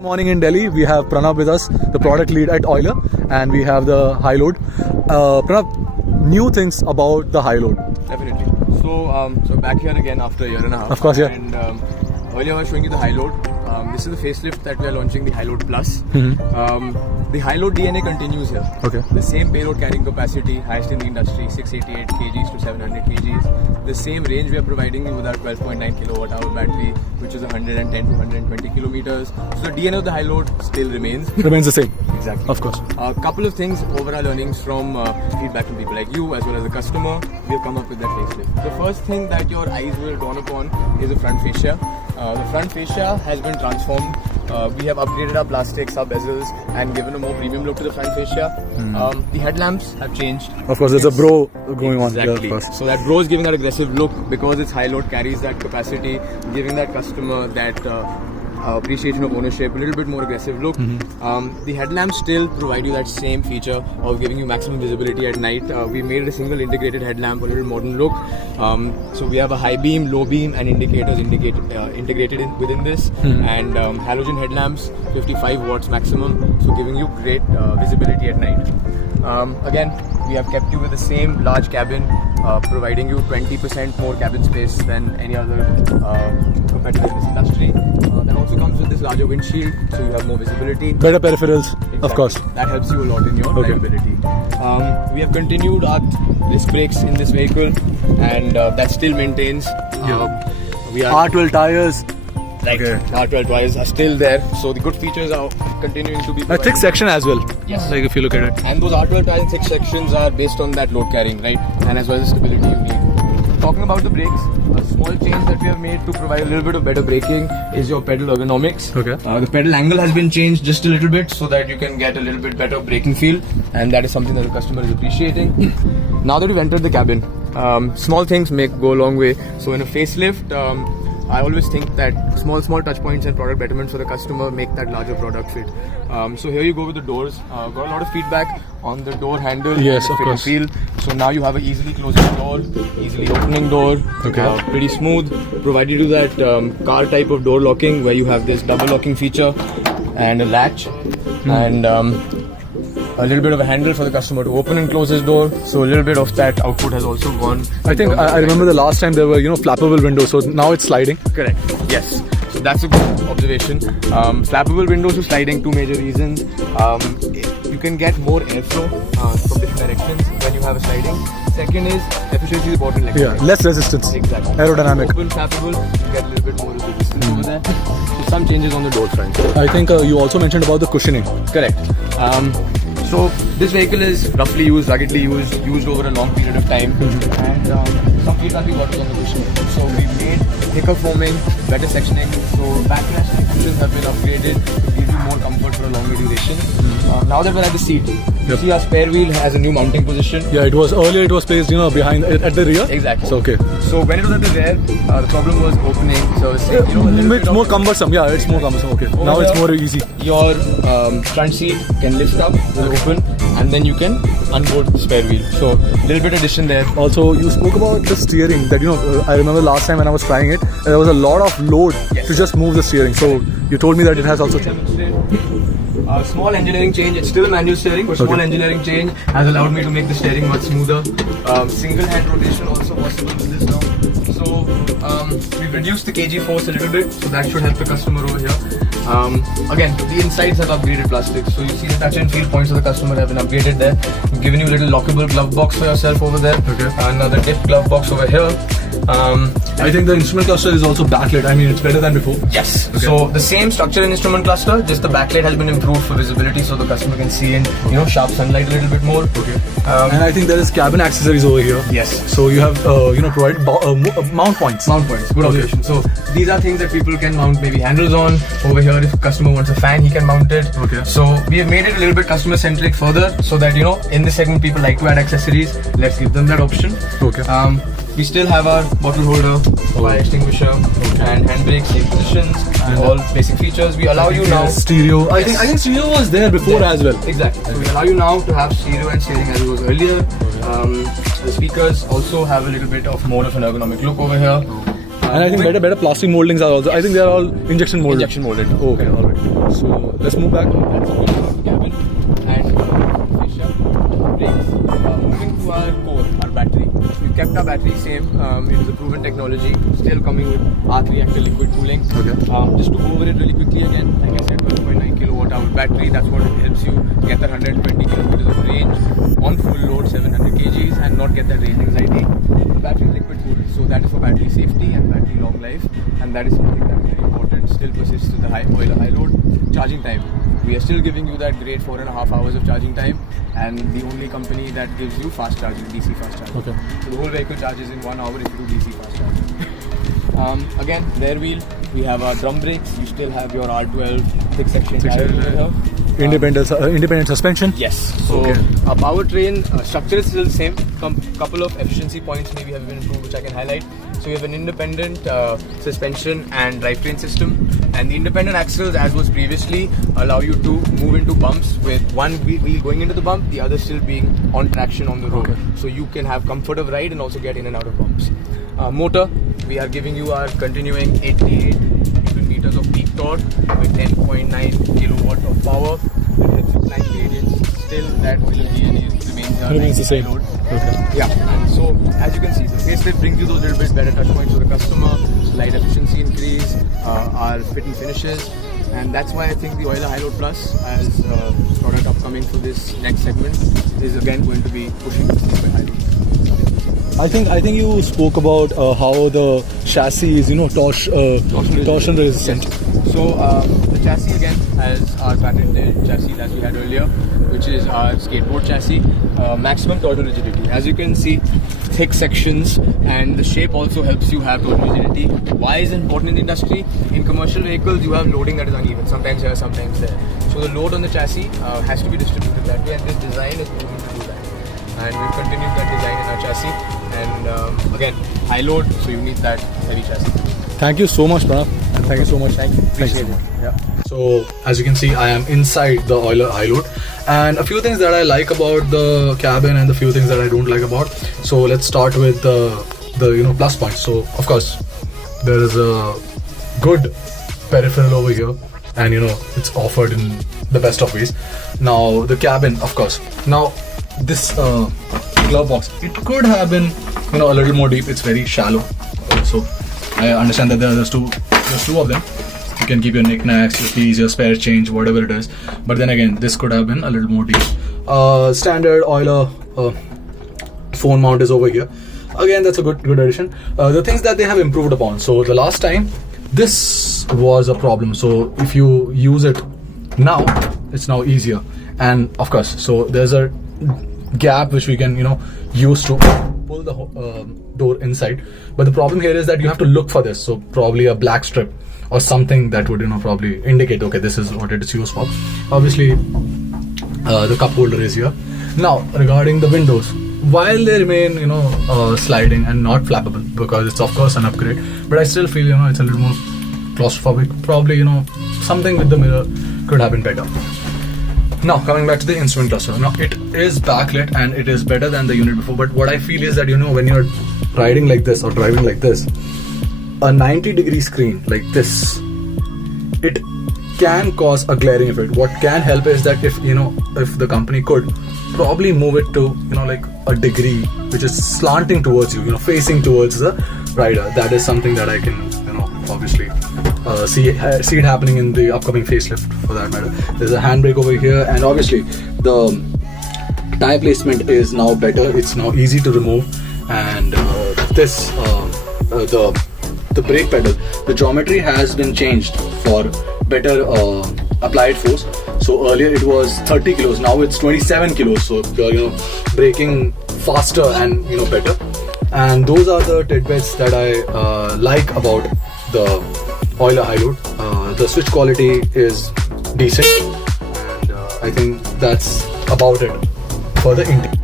Morning in Delhi, we have Pranav with us, the product lead at Euler, and we have the HiLoad. Pranav, new things about the HiLoad. Definitely. So back here again after a year and a half. Of course, yeah. And earlier I was showing you the HiLoad. This is the facelift that we are launching, the HiLoad Plus. The HiLoad DNA continues here. Okay. The same payload carrying capacity, highest in the industry, 688 kgs to 700 kgs. The same range we are providing you with our 12.9 kilowatt hour battery, which is 110 to 120 kilometers. So the DNA of the HiLoad still remains. Remains the same. Exactly. Of course. A couple of things over our learnings from feedback from people like you as well as the customer, we have come up with that facelift. The first thing that your eyes will dawn upon is the front fascia. The front fascia has been transformed. We have upgraded our plastic sub bezels and given a more premium look to the front fascia. The headlamps have changed. Of course, there's a bro going on Exactly. here first. So that bro is giving that aggressive look because its HiLoad carries that capacity, giving that customer that appreciation of ownership, a little bit more aggressive look. The headlamps still provide you that same feature of giving you maximum visibility at night. We made it a single integrated headlamp, a little modern look. So we have a high beam, low beam and indicators integrated within this, and halogen headlamps, 55 watts maximum, so giving you great visibility at night. Again, we have kept you with the same large cabin, providing you 20% more cabin space than any other competitor in this industry. That also comes with this larger windshield, so you have more visibility. Better peripherals, Exactly. of course. That helps you a lot in your drivability. We have continued our disc brakes in this vehicle, and that still maintains. We are R12 tires. right. Okay. R12 tires are still there, so the good features are continuing to be A provided. thick section as well. Yes. Like if you look at it. And those R12 tires in 6 sections are based on that load carrying, right? And as well as the stability you need. Talking about the brakes, a small change that we have made to provide a little bit of better braking is your pedal ergonomics. Okay. The pedal angle has been changed just a little bit so that you can get a little bit better braking feel, and that is something that the customer is appreciating. Now that we've entered the cabin, small things go a long way. So in a facelift, I always think that small touch points and product betterments for the customer make that larger product fit. So here you go with the doors. Got a lot of feedback on the door handle. Yes, and the of fit and course. feel. So now you have an easily closing door, easily opening door. Okay. Pretty smooth. Provided you that car type of door locking where you have this double locking feature and a latch, and a little bit of a handle for the customer to open and close his door. So a little bit of that output has also gone. I think I remember the last time there were flappable windows, so now it's sliding. Correct. Yes. So that's a good observation. Flappable windows to sliding, two major reasons. You can get more airflow from different directions when you have a sliding. Second is efficiency is important. Yeah, less resistance. Exactly. Aerodynamic. Open flappable, you get a little bit more resistance over there. So some changes on the door front. I think you also mentioned about the cushioning. Correct. So this vehicle is roughly used, ruggedly used over a long period of time, and some feedback we got was on the cushioning. So we made thicker foaming, better sectioning. So backlash cushions have been upgraded to give you more comfort for a longer duration. Now that we're at the seat, you see our spare wheel has a new mounting position. Yeah, it was earlier. It was placed, behind at the rear. Exactly. So okay. So when it was at the rear, the problem was opening. So it's a little bit It's of more cumbersome. Yeah, it's more cumbersome. Okay. Over Now it's here, more easy. Your front seat can lift up, will open, and then you can unboard the spare wheel. So a little bit addition there. Also, you spoke about the steering. That I remember last time when I was trying it, there was a lot of load to just move the steering. So you told me that it has also changed. Small engineering change. It's still manual steering, but small engineering change has allowed me to make the steering much smoother. Single hand rotation also possible with this now. So we've reduced the kg force a little bit, so that should help the customer over here. Again, the insides have upgraded plastic, so you see the touch and feel points of the customer have been upgraded there. We've given you a little lockable glove box for yourself over there. Okay. Another dip glove box over here. I think the instrument cluster is also backlit. I mean, it's better than before. Yes. Okay. So the same structure and instrument cluster, just the backlight has been improved for visibility, so the customer can see in sharp sunlight a little bit more. Okay. And I think there is cabin accessories over here. Yes. So you have provided mount points. Mount points. Good observation. So these are things that people can mount maybe handles on. Over here, if a customer wants a fan, he can mount it. Okay. So we have made it a little bit customer centric further, so that in this segment people like to add accessories. Let's give them that option. Okay. We still have our bottle holder, fire extinguisher, and handbrake, safe positions, and all basic features. We allow you now. Stereo. I think stereo was there before as well. Exactly. So we allow you now to have stereo and steering as it was earlier. The speakers also have a little bit of more of an ergonomic look over here. And I think better plastic moldings are also. I think they are all injection molded. Injection molded. Okay, alright. So let's move back. That's the cabin and fascia brakes. Moving to our core, our battery. We kept our battery same. It is a proven technology, still coming with arc reactor liquid cooling. Okay. Just to go over it really quickly again, like I said, 12.9 kilowatt hour battery. That's what helps you get that 120 kilometers of range on full load, 700 kgs, and not get that range anxiety. The battery is liquid cooled, so that is for battery safety and battery long life, and that is something that is very important. Still persists to the Euler HiLoad. Charging time. We are still giving you that great 4.5 hours of charging time, and the only company that gives you fast charging, DC fast charging. Okay. So the whole vehicle charges in 1 hour if you do DC fast charging. Again, rear wheel, we have our drum brakes. You still have your R12 thick section tire over here. Independent suspension. Yes. So Okay. our powertrain structure is still the same. Couple of efficiency points maybe have been improved, which I can highlight. So we have an independent suspension and drivetrain system, and the independent axles, as was previously, allow you to move into bumps with one wheel going into the bump, the other still being on traction on the road. Okay. So you can have comfort of ride and also get in and out of bumps. Motor, we are giving you our continuing 88 Newton meters of peak torque with 10.9 kilowatt of power. It helps you climb gradients. Still, that Euler DNA Remains the same. Load. Okay. Yeah, and so as you can see, the facelift brings you those little bit better touch points for the customer, slight efficiency increase, our fit and finishes, and that's why I think the Euler HiLoad Plus as product upcoming for this next segment is again going to be pushing this thing by HiLoad. I think you spoke about how the chassis is, torsion resistant. Yes. So the chassis again has our patented chassis as we had earlier, which is our skateboard chassis, maximum torsion rigidity. As you can see, thick sections, and the shape also helps you have torsion rigidity. Why is it important in the industry? In commercial vehicles, you have loading that is uneven, sometimes here, sometimes there. So the load on the chassis has to be distributed that way, and this design is proven to do that. And we've continued that design in our chassis. And again, high load, so you need that heavy chassis. Thank you so much, Pranav. And thank you so much. Thank you. Appreciate so it. much. Yeah. So as you can see, I am inside the Euler HiLoad, and a few things that I like about the cabin and a few things that I don't like about. So let's start with the plus points. So of course, there is a good peripheral over here, and it's offered in the best of ways. Now the cabin, of course. Now this glove box, it could have been a little more deep. It's very shallow. So I understand that there's two of them. You can keep your knickknacks, your keys, your spare change, whatever it is. But then again, this could have been a little more deep. Standard Euler phone mount is over here. Again, that's a good addition. The things that they have improved upon. So the last time, this was a problem. So if you use it now, it's now easier. And of course, so there's a gap which we can use to pull the door inside. But the problem here is that you have to look for this. So probably a black strip or something that would probably indicate, okay, this is what it is used for. Obviously the cup holder is here. Now regarding the windows, while they remain sliding and not flappable, because it's of course an upgrade, but I still feel it's a little more claustrophobic. Probably something with the mirror could have been better. Now coming back to the instrument cluster. Now it is backlit and it is better than the unit before, but what I feel is that when you're riding like this or driving like this, a 90-degree screen like this, it can cause a glaring effect. What can help is that if the company could probably move it to like a degree which is slanting towards you, facing towards the rider. That is something that I can obviously see it happening in the upcoming facelift, for that matter. There's a handbrake over here, and obviously the tire placement is now better. It's now easy to remove, and the brake pedal, the geometry has been changed for better applied force. So earlier it was 30 kilos, now it's 27 kilos. So braking faster and better. And those are the tidbits that I like about the Euler HiLoad. The switch quality is decent, and I think that's about it for the intake.